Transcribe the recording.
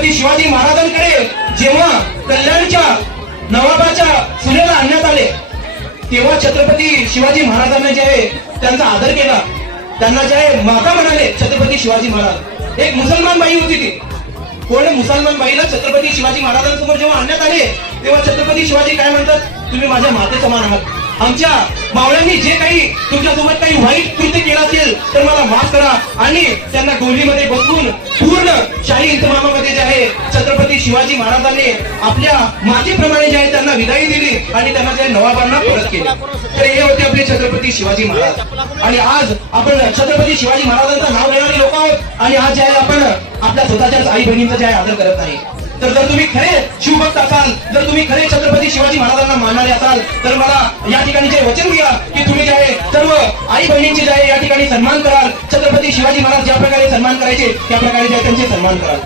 छत्रपती शिवाजी महाराजांकडे जेव्हा कल्याणच्या नवाबाच्या सुनेला आणण्यात आले तेव्हा छत्रपती शिवाजी महाराजांना जे आहे त्यांचा आदर केला त्यांना जे आहे माता म्हणाले छत्रपती शिवाजी महाराज. एक मुसलमान बाई होती ती. कोण? मुसलमान बाईला छत्रपती शिवाजी महाराजांसमोर जेव्हा आणण्यात आले तेव्हा छत्रपती शिवाजी काय म्हणतात? तुम्ही माझ्या माते समान आहात. आमच्या मावळ्यांनी जे काही तुमच्यासोबत काही वाईट कृत्य केलं असेल तर मला माफ करा. आणि त्यांना गोलीमध्ये बसवून पूर्ण शाही इतमामामध्ये आहे. छत्रपती शिवाजी महाराजांनी आपल्या मातीप्रमाणे जे आहे त्यांना विदाई दिली आणि त्यांना त्या नवाबांना परत केले. तर हे होते आपले छत्रपती शिवाजी महाराज. आणि आज आपण छत्रपती शिवाजी महाराजांचं नाव घेणारे लोक आहोत. आणि आज जे आहे आपण आपल्या स्वतःच्याच आई बहिणींचा जे आहे आदर करत नाही तर जर तुम्ही खरे शिवभक्त असाल जर तुम्ही खरे छत्रपती शिवाजी महाराजांना मानणारे असाल तर मला या ठिकाणी जे वचन घ्या की तुम्ही जे आहे सर्व आई बहिणींचे जे आहे या ठिकाणी सन्मान कराल. छत्रपती शिवाजी महाराज ज्या प्रकारे सन्मान करायचे त्या प्रकारे जे आहे त्यांचे सन्मान कराल.